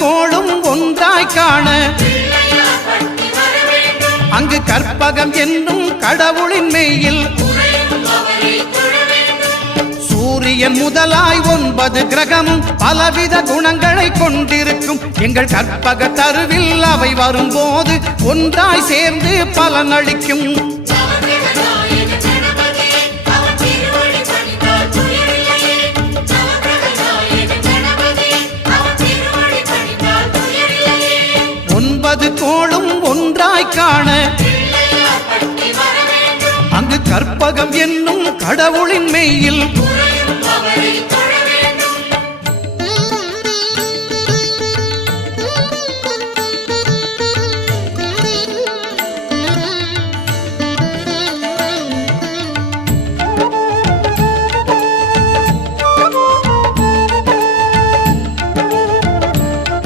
கோளும் ஒன்றாய் காண அங்கு கற்பகம் என்னும் கடவுளின் மெய்யில் சூரியன் முதலாய் 9 கிரகமும் பலவித குணங்களை கொண்டிருக்கும் எங்கள் கற்பக தருவில் அவை வரும்போது ஒன்றாய் சேர்ந்து பலனளிக்கும். கோளும் ஒன்றாய் காண அங்கு கற்பகம் என்னும் கடவுளின் மெய்யில்